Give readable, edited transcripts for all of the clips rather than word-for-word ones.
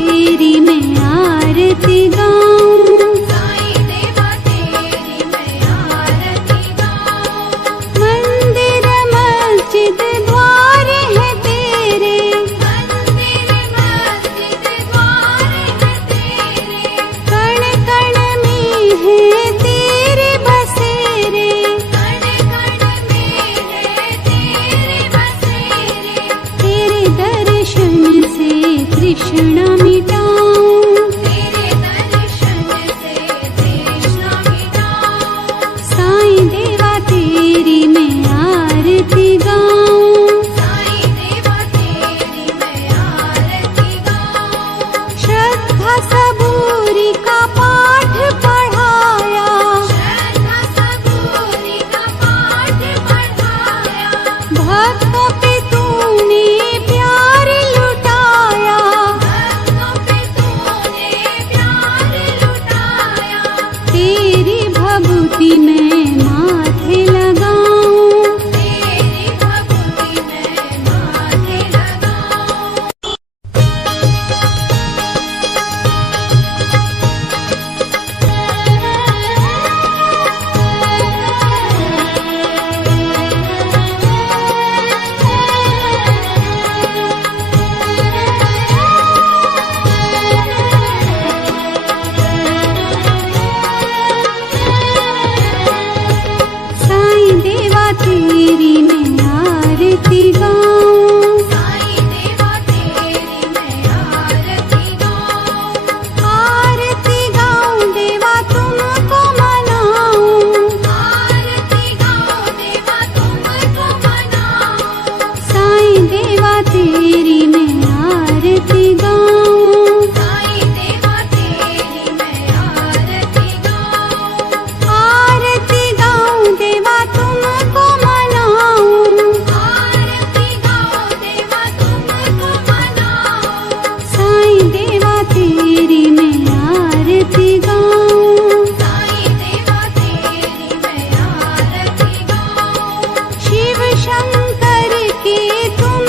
तेरी मैं आरती गाऊं, साईं देवा तेरी मैं आरती गाऊं। मंदिर मस्जिद द्वार है तेरे, मंदिर मस्जिद द्वार है तेरे, कण कण में है तेरे बसेरे, कण कण में है तेरे बसेरे। तेरे दर्शन से तृष्णा मिटाऊं, तेरे दर्शन से तृष्णा मिटाऊं। साईं देवा तेरी मैं आरती गाऊं, साईं देवा तेरी मैं आरती गाऊं। श्रद्धा सबूरी का पाठ पढ़ाया, श्रद्धा सबूरी का पाठ पढ़ाया, भक्तों पे तूने प्यार लुटाया, भक्तों पे तूने प्यार लुटाया। तेरी भभूति मैं माथे लगाऊं, तेरी भक्ति मैं माथे लगाऊं। साईं देवा तेरी मैं आरती गाऊं, साईं देवा तेरी मैं आरती गाऊं। आरती गाऊं देवा तुमको मनाऊं, आरती गाऊं देवा तुमको मनाऊं। साईं देवा तेरी मैं आरती गाऊं, साईं देवा तेरी मैं आरती गाऊं। आरती गाऊं देवा तुमको मनाऊं, आरती गाऊं देवा तुमको मनाऊं। साईं देवा तेरी मैं आरती गाऊं, साईं देवा तेरी मैं आरती गाऊं। शिव शंकर के तुम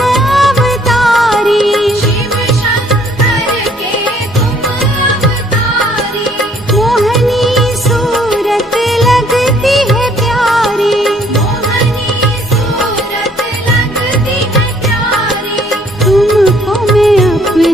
अवतारी, शिव शंकर के तुम अवतारी, मोहनी सूरत लगती है प्यारी, मोहनी सूरत लगती है प्यारी। तुमको मैं अपने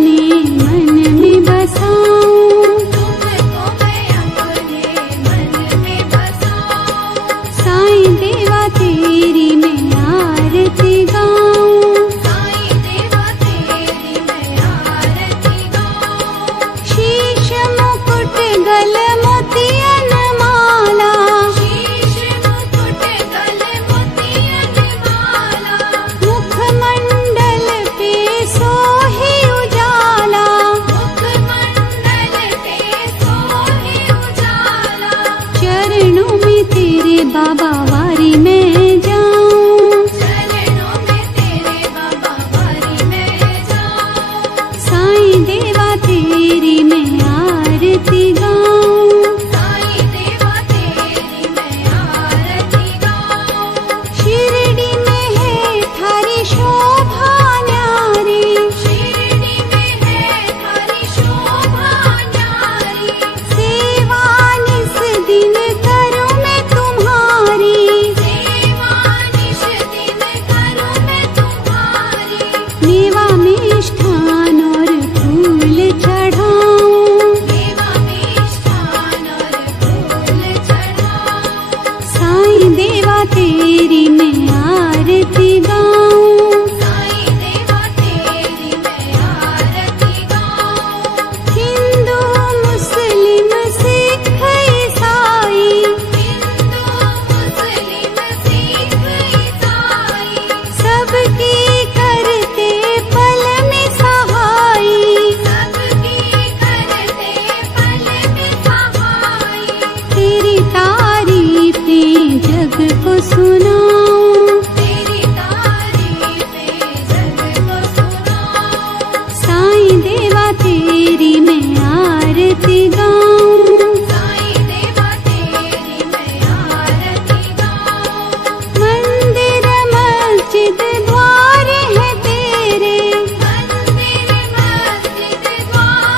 मन में बसाऊं, तुमको मैं अपने मन में बसाऊं। साईं देवा तेरी मैं आरती गाऊं, साईं देवा तेरी मैं आरती गाऊं। शीश मुकुट गल मोतियन माला, शीश मुकुट गल मोतियन माला, मुखमंडल पे सोहे उजाला, मुखमंडल पे सोहे उजाला। चरणों में तेरे बाबा वारी मैं जाऊं, चरणों में तेरे बाबा वारी मैं जाऊं। साईं देवा तेरी मैं आरती गाऊं, साईं देवा तेरी मैं आरती गाऊं। शिरडी में है थारी शोभा न्यारी, शिरडी में है थारी शोभा न्यारी, सेवा निस दिन करूं मैं तुम्हारी, सेवा निश दिन करूं मैं तुम्हारी। मेवा मिष्ठान और फूल चढ़ाऊं, देवा मिष्ठान और फूल चढ़ाऊं। साईं देवा तेरी मैं आरती गाऊं, साईं देवा तेरी मैं आरती गाऊं। हिंदू मुस्लिम सिख ईसाई, हिंदू मुस्लिम सिख ईसाई, सबकी करते पल में सहाई, सबकी करते पल में सहाई। तेरी तारीफें जग को सुनाऊं, तेरी तारीफें जग को सुनाऊं। साईं देवा तेरी मैं आरती गाऊं, साईं देवा तेरी मैं आरती गाऊं। मंदिर मस्जिद द्वार है तेरे, मंदिर मस्जिद द्वार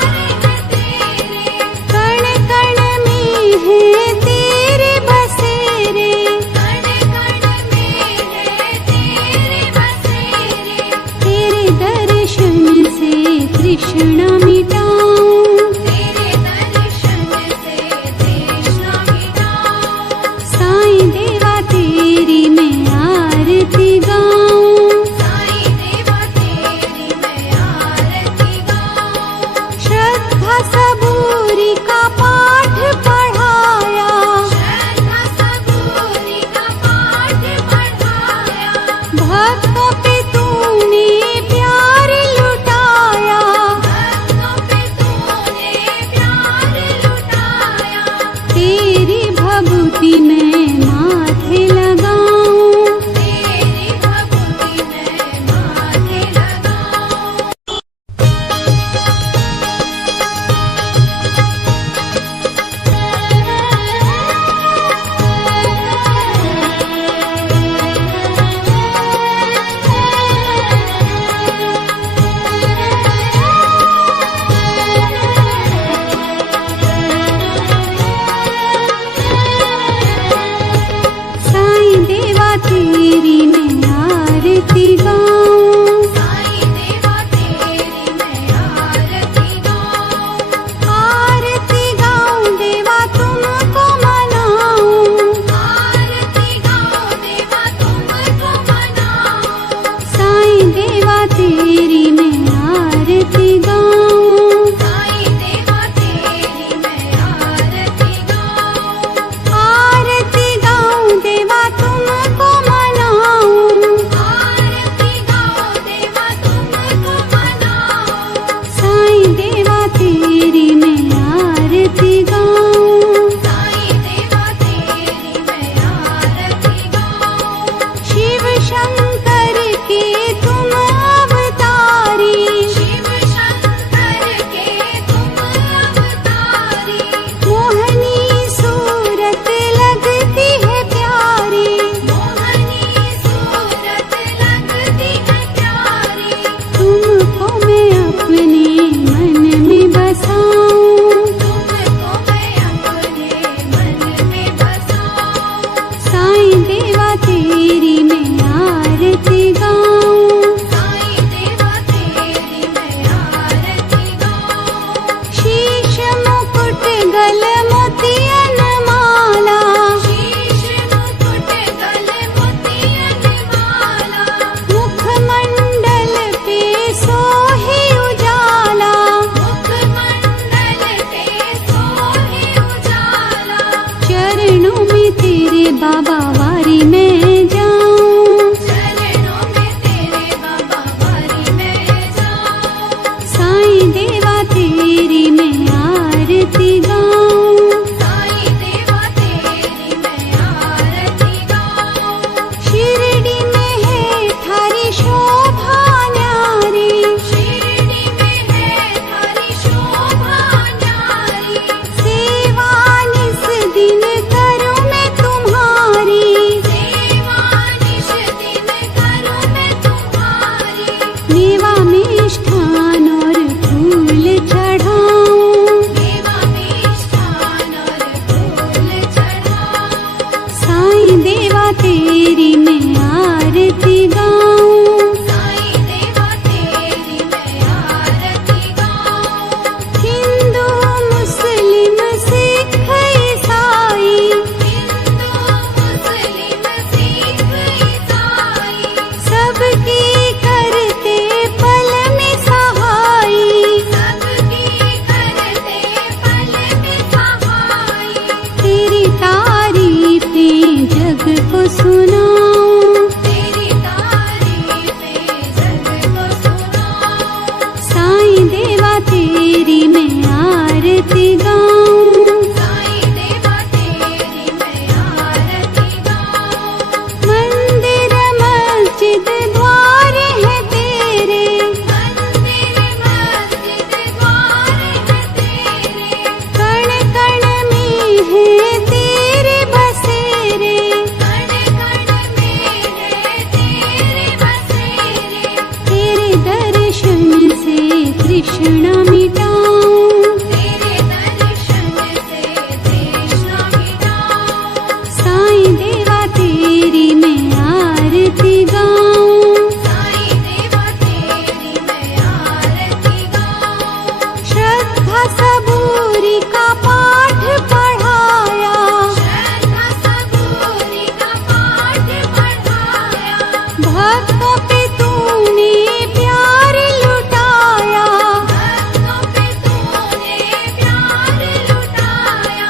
तेरी मैं आरती गाऊं। साईं देवा तेरी मैं आरती गाऊं। शिरडी में है थारी शोभा न्यारी, शिरडी में है थारी शोभा न्यारी। सेवा निस दिन करूं मैं तुम्हारी। सेवा निश दिन करूं मैं तुम्हारी। मेवा मिष्ठान और फूल चढ़ाऊं। देवा मिष्ठान और फूल चढ़ाऊं। साईं देवा तेरी मैं आरती गाऊं। साईं देवा तेरी मैं आरती गाऊं। हिंदू मुस्लिम सिख ईसाई, हिंदू मुस्लिम सिख ईसाई। सबकी करते पल में सहाई। सबकी करते पल में सहाई। तेरी तारीफें जग को सुनाऊं। तेरी तारीफें जग को सुनाऊं। साईं देवा तेरी मैं आरती गाऊं। साईं देवा तेरी मैं आरती गाऊं। मंदिर मस्जिद द्वार है तेरे, मंदिर मस्जिद द्वार है तेरे। कण कण में है तेरे बसेरे। कण कण में है तेरे बसेरे। तेरे दर्शन से तृष्णा मिटाऊं। तेरे दर्शन से तृष्णा मिटाऊं। साईं देवा तेरी मैं आरती गाऊं। साईं देवा तेरी मैं आरती गाऊं। श्रद्धा सबूरी का पाठ पढ़ाया, श्रद्धा सबूरी का पाठ पढ़ाया। भक्तों पे तूने प्यार लुटाया। भक्तों पे तूने प्यार लुटाया।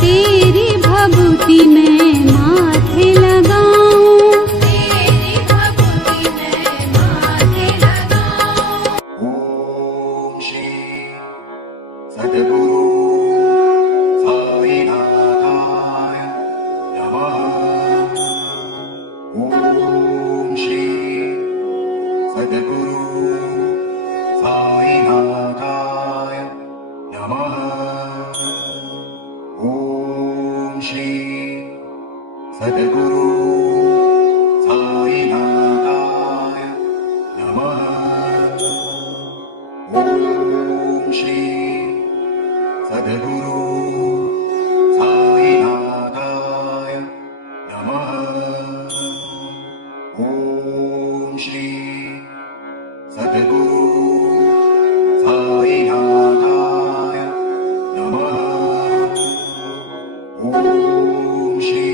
तेरी भभूति मैं माथे लगाऊं। तेरी भक्ति मैं माथे लगाऊं। ओम श्री सद्गुरु साईनाथाय नमः। ओम श्री सद्गुरु साईनाथाय नमः। ओम श्री सद्गुरु साईनाथाय नमः। ओम श्री सद्गुरु साईनाथाय नमः। ओम श्री सद्गुरु साईनाथाय नमः। ओम श्री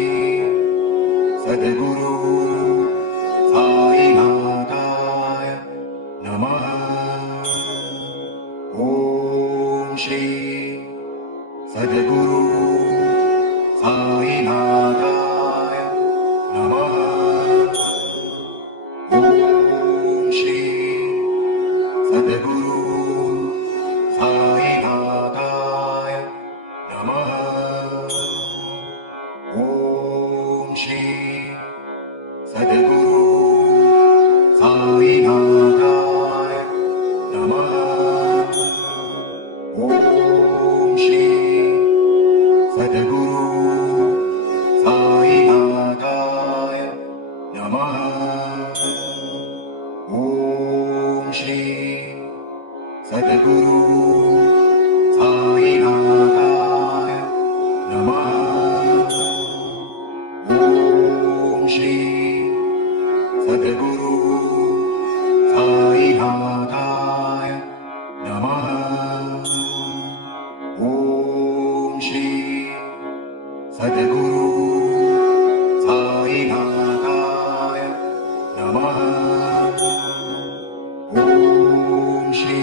सद्गुरु साईनाथाय नमः। ओम श्री सद्गुरु साईनाथाय नमः। ओम श्री सद्गुरु साईनाथाय नमः। ओम श्री सद्गुरु साईनाथाय नमः। ओम श्री सद्गुरु साईनाथाय नमः। ओम श्री सद्गुरु साईनाथाय नमः। ओम श्री सद्गुरु साईनाथाय नमः। ओम श्री सद्गुरु साईनाथाय नमः। ओम श्री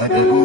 Sadhguru